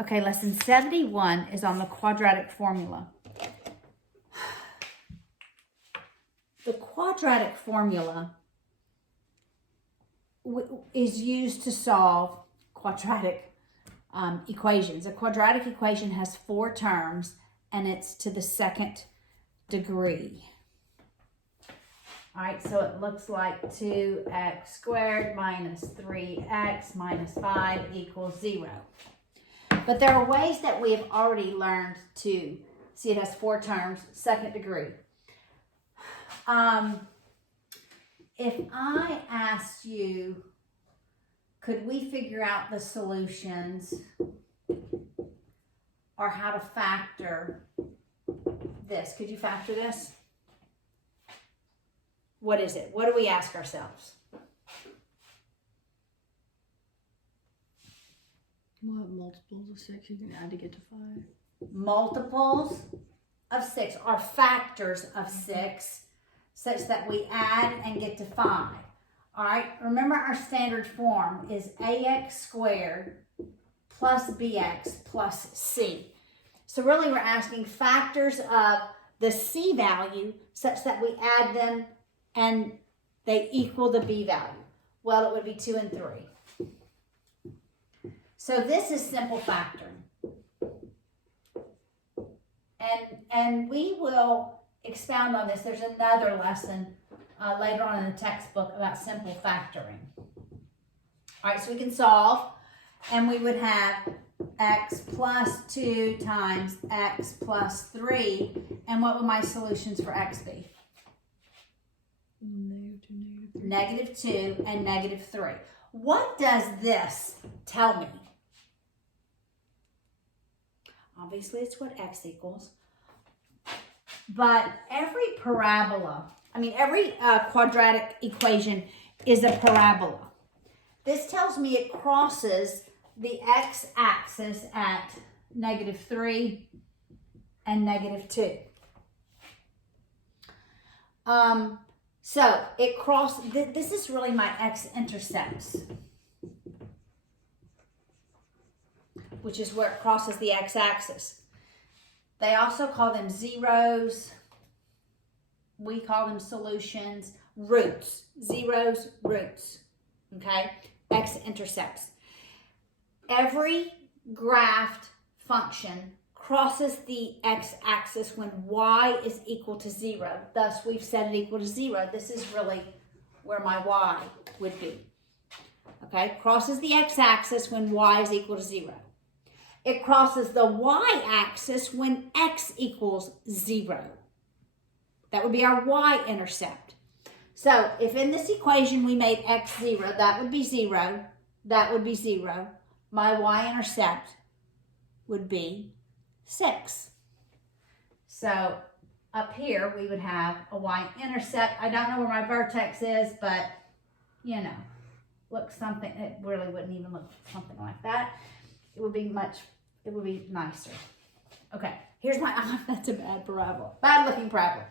Okay, lesson 71 is on the quadratic formula. The quadratic formula is used to solve quadratic equations. A quadratic equation has 4 terms and it's to the 2nd degree. All right, so it looks like 2x squared minus 3x minus 5 equals 0. But there are ways that we have already learned to see it has 4 terms, 2nd degree. If I asked you, could we figure out the solutions or how to factor this? Could you factor this? What is it? What do we ask ourselves? What multiples of 6 you can add to get to 5? Multiples of 6 are factors of 6 such that we add and get to 5. All right, remember our standard form is ax squared plus bx plus c. So really we're asking factors of the c value such that we add them and they equal the b value. Well, it would be 2 and 3. So this is simple factoring. And we will expound on this. There's another lesson later on in the textbook about simple factoring. All right, so we can solve, and we would have x plus 2 times x plus 3. And what would my solutions for x be? Negative 2, -2 and -3. What does this tell me? Obviously, it's what x equals. But every parabola, every quadratic equation is a parabola. This tells me it crosses the x-axis at -3 and -2. So it crosses, this is really my x-intercepts, which is where it crosses the x-axis. They also call them zeros. We call them solutions, roots, zeros, roots, okay? X-intercepts. Every graphed function crosses the x-axis when y is equal to 0. Thus, we've set it equal to 0. This is really where my y would be, okay? Crosses the x-axis when y is equal to 0. It crosses the y-axis when x equals 0. That would be our y-intercept. So if in this equation we made x 0, that would be 0. That would be 0. My y-intercept would be 6. So up here we would have a y-intercept. I don't know where my vertex is, but you know, look something, it really wouldn't even look something like that. It would be nicer. Okay, here's my, that's a bad parabola, bad looking parabola.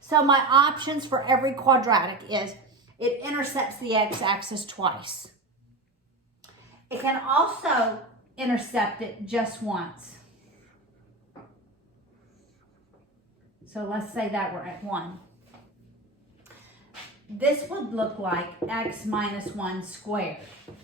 So my options for every quadratic is it intercepts the x-axis twice. It can also intercept it just once. So let's say that we're at 1. This would look like x minus 1 squared.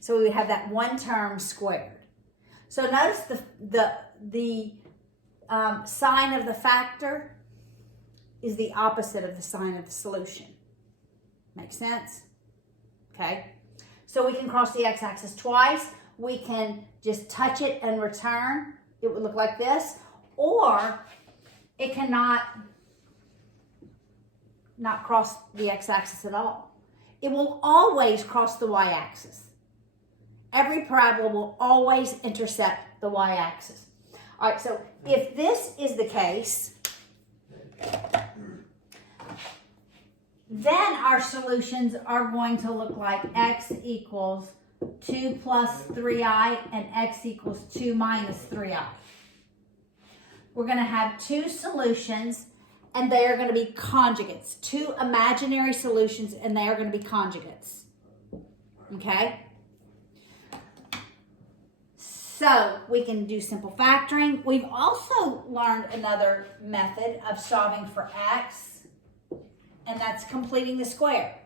So we would have that one term squared. So notice the sign of the factor is the opposite of the sign of the solution. Make sense? Okay. So we can cross the x-axis twice. We can just touch it and return. It would look like this. Or it cannot not cross the x-axis at all. It will always cross the y-axis. Every parabola will always intercept the y-axis. All right, so if this is the case, then our solutions are going to look like x equals 2 plus 3i and x equals 2 minus 3i. We're going to have 2 solutions and they are going to be conjugates. 2 imaginary solutions and they are going to be conjugates. Okay? So we can do simple factoring. We've also learned another method of solving for x, and that's completing the square,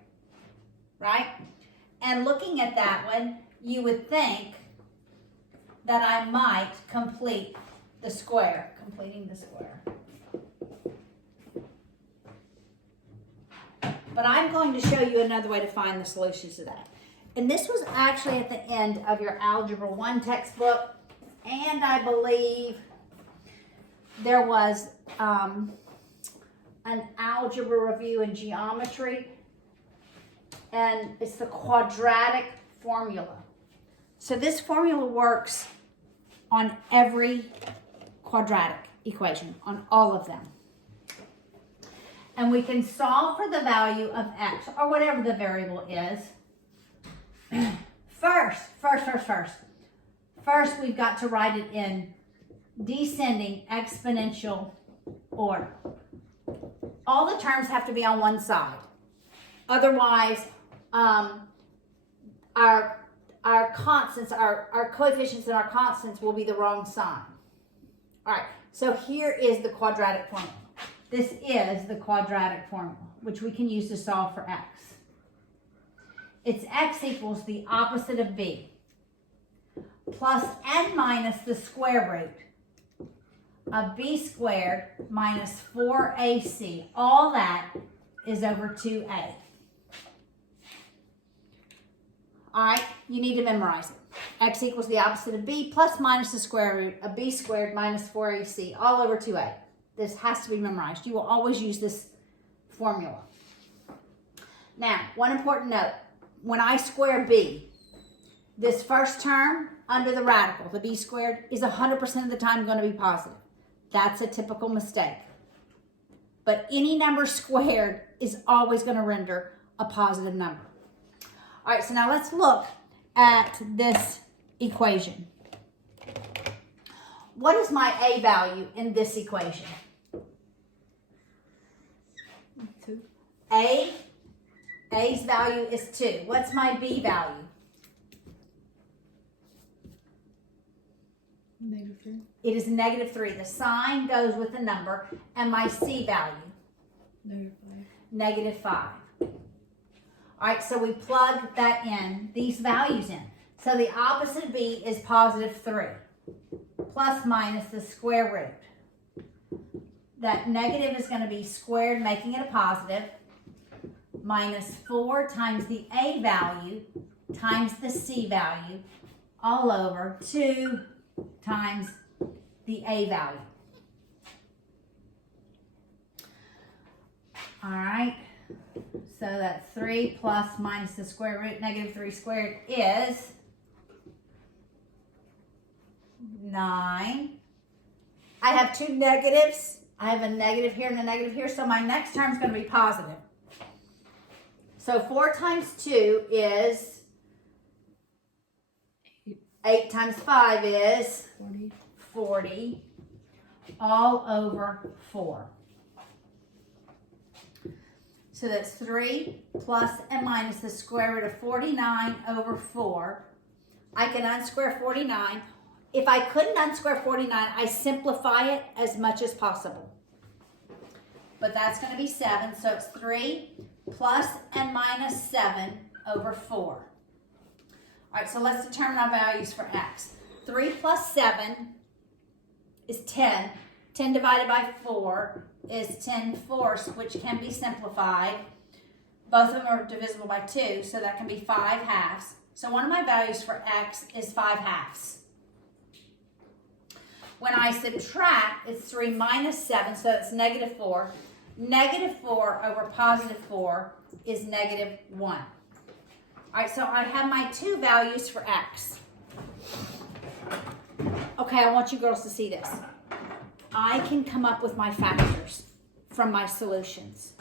right? And looking at that one, you would think that I might complete the square, completing the square. But I'm going to show you another way to find the solutions to that. And this was actually at the end of your Algebra 1 textbook. And I believe there was an algebra review in geometry. And it's the quadratic formula. So this formula works on every quadratic equation, on all of them. And we can solve for the value of x, or whatever the variable is. First, we've got to write it in descending exponential order. All the terms have to be on one side. Otherwise, our constants, our coefficients and our constants will be the wrong sign. All right, so here is the quadratic formula. This is the quadratic formula, which we can use to solve for x. It's x equals the opposite of b, plus n minus the square root of b squared minus 4ac. All that is over 2a. All right, you need to memorize it. X equals the opposite of b plus minus the square root of b squared minus 4ac, all over 2a. This has to be memorized. You will always use this formula. Now, one important note. When I square b, this first term under the radical, the b squared, is 100% of the time going to be positive. That's a typical mistake. But any number squared is always going to render a positive number. All right, so now let's look at this equation. What is my a value in this equation? 2. A's value is 2. What's my b value? -3. It is -3. The sign goes with the number. And my c value? -5. -5. All right, so we plug that in, these values in. So the opposite of b is +3, plus minus the square root. That negative is going to be squared, making it a positive, minus 4 times the a value times the c value, all over 2 times the a value. All right, so that's 3 plus minus the square root, -3 squared is 9. I have 2 negatives. I have a negative here and a negative here, so my next term is going to be positive. So 4 times 2 is 8 times 5 is 40, all over 4. So that's 3 plus and minus the square root of 49 over 4. I can unsquare 49. If I couldn't unsquare 49, I simplify it as much as possible. But that's going to be 7, so it's 3 plus and minus 7 over 4. All right, so let's determine our values for x. 3 plus 7 is 10. 10 divided by 4 is 10/4, which can be simplified. Both of them are divisible by 2, so that can be 5/2. So one of my values for x is 5/2. When I subtract, it's 3 minus 7, so it's -4. -4 over +4 is -1. All right, so I have my 2 values for x. Okay, I want you girls to see this. I can come up with my factors from my solutions.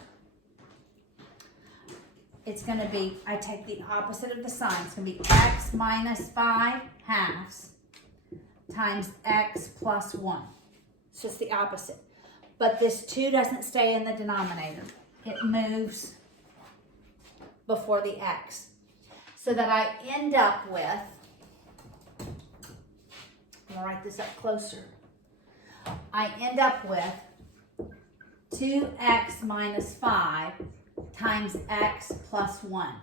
It's going to be, I take the opposite of the sign. It's going to be x minus 5/2 times x plus 1. It's just the opposite. But this 2 doesn't stay in the denominator. It moves before the x. So that I end up with going to write this up closer. I end up with 2x minus 5 times x plus 1.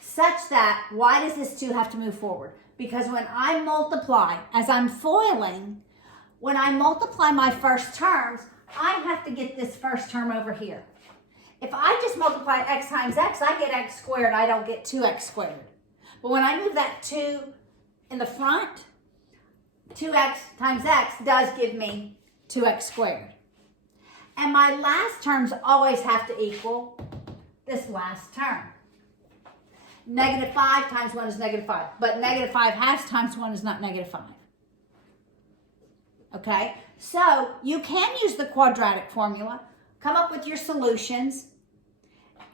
Such that, why does this 2 have to move forward? Because when I multiply, as I'm foiling, when I multiply my first terms, I have to get this first term over here. If I just multiply x times x, I get x squared. I don't get 2x squared. But when I move that 2 in the front, 2x times x does give me 2x squared. And my last terms always have to equal this last term. Negative 5 times 1 is negative 5. But negative 5 halves times 1 is not negative 5. Okay? So you can use the quadratic formula, come up with your solutions,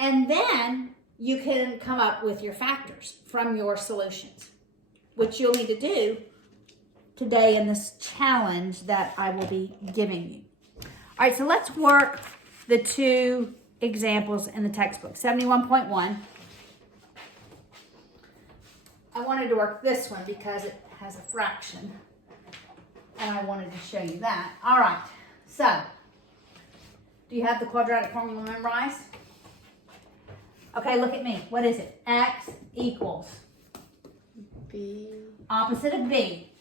and then you can come up with your factors from your solutions, which you'll need to do today in this challenge that I will be giving you. All right, so let's work the 2 examples in the textbook. 71.1. I wanted to work this one because it has a fraction, and I wanted to show you that. All right, so do you have the quadratic formula memorized? Okay, look at me. What is it? X equals B opposite of B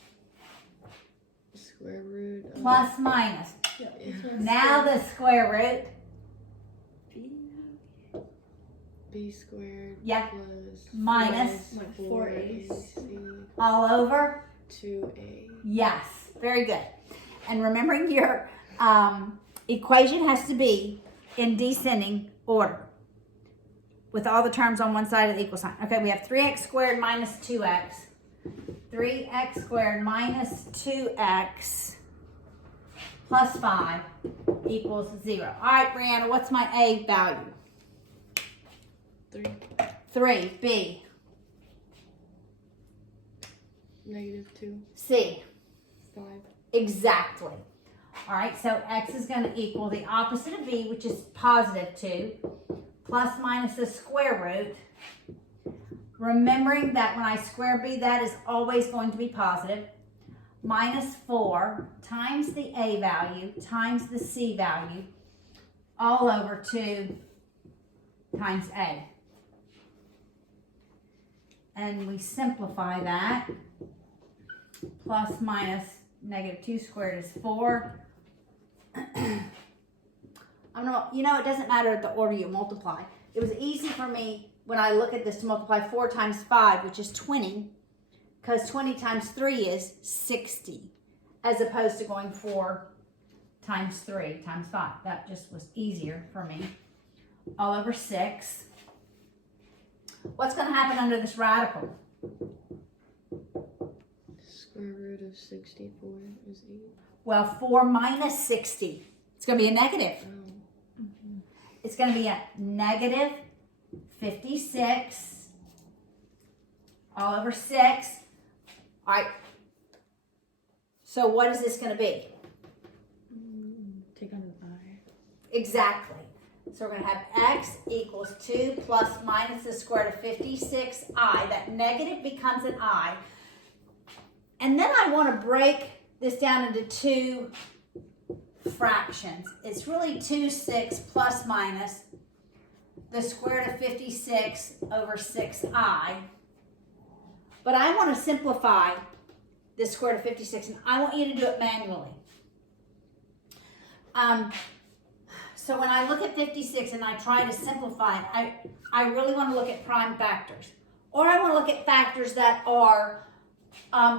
square root of plus minus. Yeah. Now the square root. B squared Yeah. plus Minus 4AC all over. 2A. Yes, very good. And remembering your equation has to be in descending order with all the terms on one side of the equal sign. Okay, we have 3x squared minus 2x. 3x squared minus 2x plus 5 equals 0. All right, Brianna, what's my A value? 3. 3. B. Negative 2. C. 5. Exactly. All right, so x is going to equal the opposite of b, which is positive 2, plus minus the square root. Remembering that when I square b, that is always going to be positive. Minus 4 times the a value times the c value all over 2 times a. And we simplify that. Plus minus negative 2 squared is 4. You know, it doesn't matter the order you multiply. It was easy for me when I look at this to multiply 4 times 5, which is 20, because 20 times 3 is 60, as opposed to going 4 times 3 times 5. That just was easier for me. All over 6. What's going to happen under this radical? Square root of 64 is 8. Well, 4 minus 60. It's going to be a negative. Oh. It's going to be a negative 56 all over 6. All right. So what is this going to be? Take on an I. Exactly. So we're going to have x equals 2 plus minus the square root of 56i. That negative becomes an I. And then I want to break this down into 2 fractions. It's really 2 6 plus minus the square root of 56 over 6i. But I want to simplify this square root of 56, and I want you to do it manually. So when I look at 56 and I try to simplify it, I really want to look at prime factors. Or I want to look at factors that are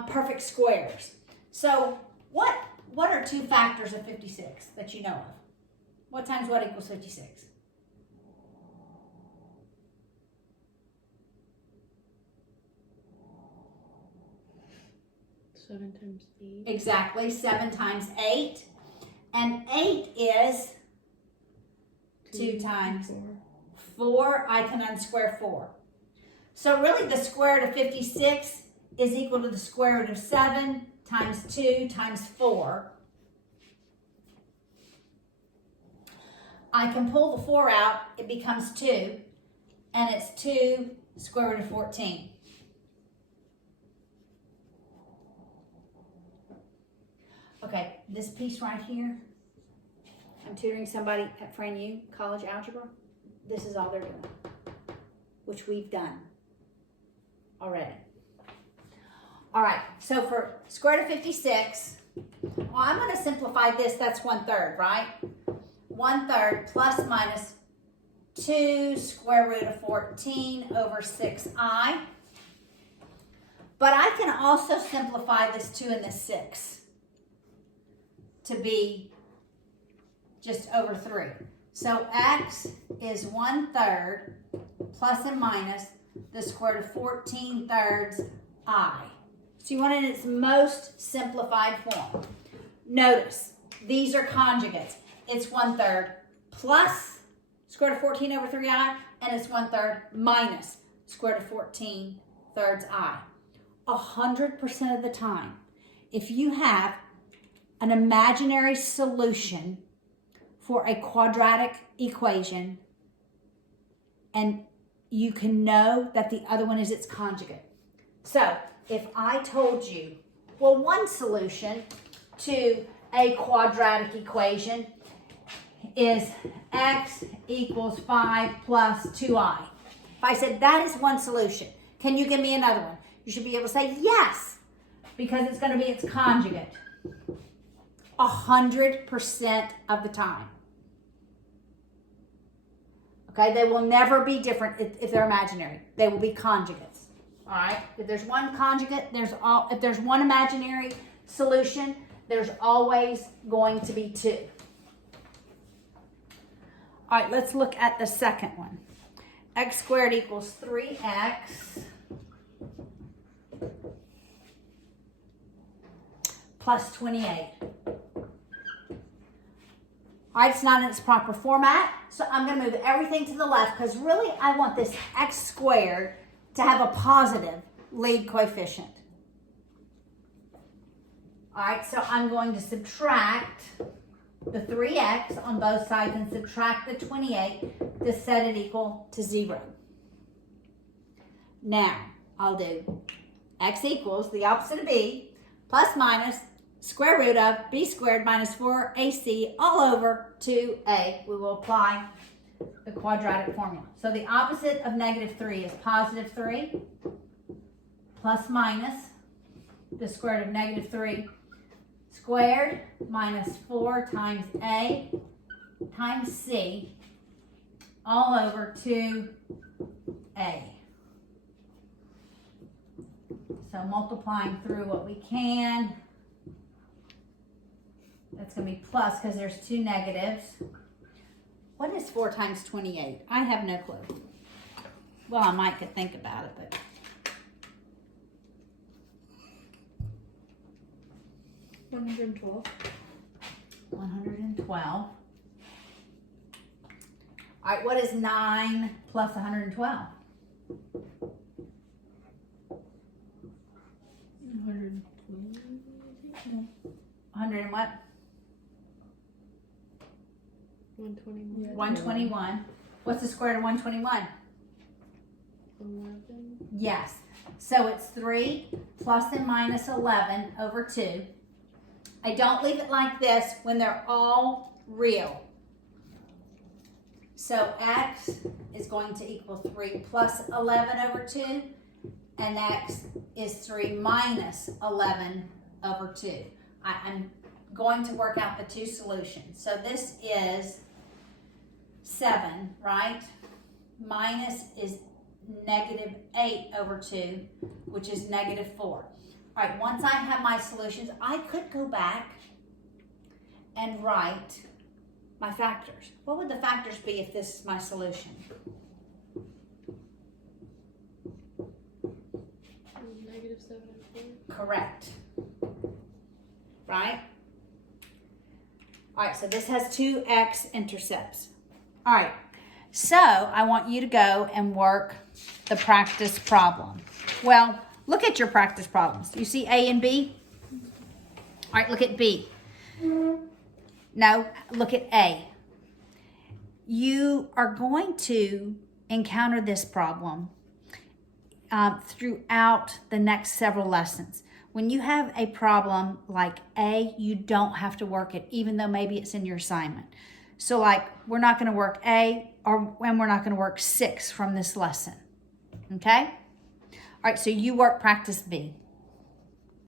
perfect squares. So what are 2 factors of 56 that you know of? What times what equals 56? 7 times 8. Exactly, 7 times 8. And 8 is 2 times 4. I can unsquare 4. So really the square root of 56 is equal to the square root of 7 times 2 times 4. I can pull the 4 out, it becomes 2, and it's 2 square root of 14. Okay, this piece right here, I'm tutoring somebody at Fran U, college algebra. This is all they're doing, which we've done already. All right, so for square root of 56, well, I'm going to simplify this. That's 1/3, right? 1/3 plus minus 2 square root of 14 over 6i. But I can also simplify this 2 and this 6 to be just over 3. So x is 1/3 plus and minus the square root of 14/3 I. So you want it in its most simplified form. Notice, these are conjugates. It's 1/3 plus square root of 14 over 3i, and it's 1/3 minus square root of 14/3 I. 100% of the time, if you have an imaginary solution for a quadratic equation, and you can know that the other one is its conjugate. So if I told you, well, one solution to a quadratic equation is x equals 5 plus 2i. If I said that is one solution, can you give me another one? You should be able to say yes, because it's going to be its conjugate 100% of the time. Okay, they will never be different if they're imaginary. They will be conjugates. All right, if there's one conjugate, if there's one imaginary solution, there's always going to be 2. All right, let's look at the second one. X squared equals 3x plus 28. All right, it's not in its proper format, so I'm going to move everything to the left because really I want this x squared to have a positive lead coefficient. All right, so I'm going to subtract the 3x on both sides and subtract the 28 to set it equal to 0. Now, I'll do x equals the opposite of b plus minus square root of b squared minus 4ac all over 2a. We will apply the quadratic formula. So the opposite of -3 is positive 3 plus minus the square root of -3 squared minus 4 times a times c all over 2a. So multiplying through what we can, that's going to be plus because there's 2 negatives. What is 4 times 28? I have no clue. Well, I might could think about it, but 112. 112. All right, what is 9 plus 112? 100 and what? 121. Yeah, 121. What's the square root of 121? 11. Yes. So it's 3 plus and minus 11 over 2. I don't leave it like this when they're all real. So x is going to equal 3 plus 11 over 2, and x is 3 minus 11 over 2. I'm going to work out the two solutions. So this is 7, right? Minus is -8 over 2, which is -4. All right, once I have my solutions, I could go back and write my factors. What would the factors be if this is my solution? -7 and 4. Correct. Right? All right, so this has 2 x-intercepts. All right, so I want you to go and work the practice problem. Well, look at your practice problems. You see A and B? All right, look at B. No, look at A. You are going to encounter this problem throughout the next several lessons. When you have a problem like A, you don't have to work it, even though maybe it's in your assignment. So like, we're not going to work A, and we're not going to work 6 from this lesson. Okay? All right, so you work practice B.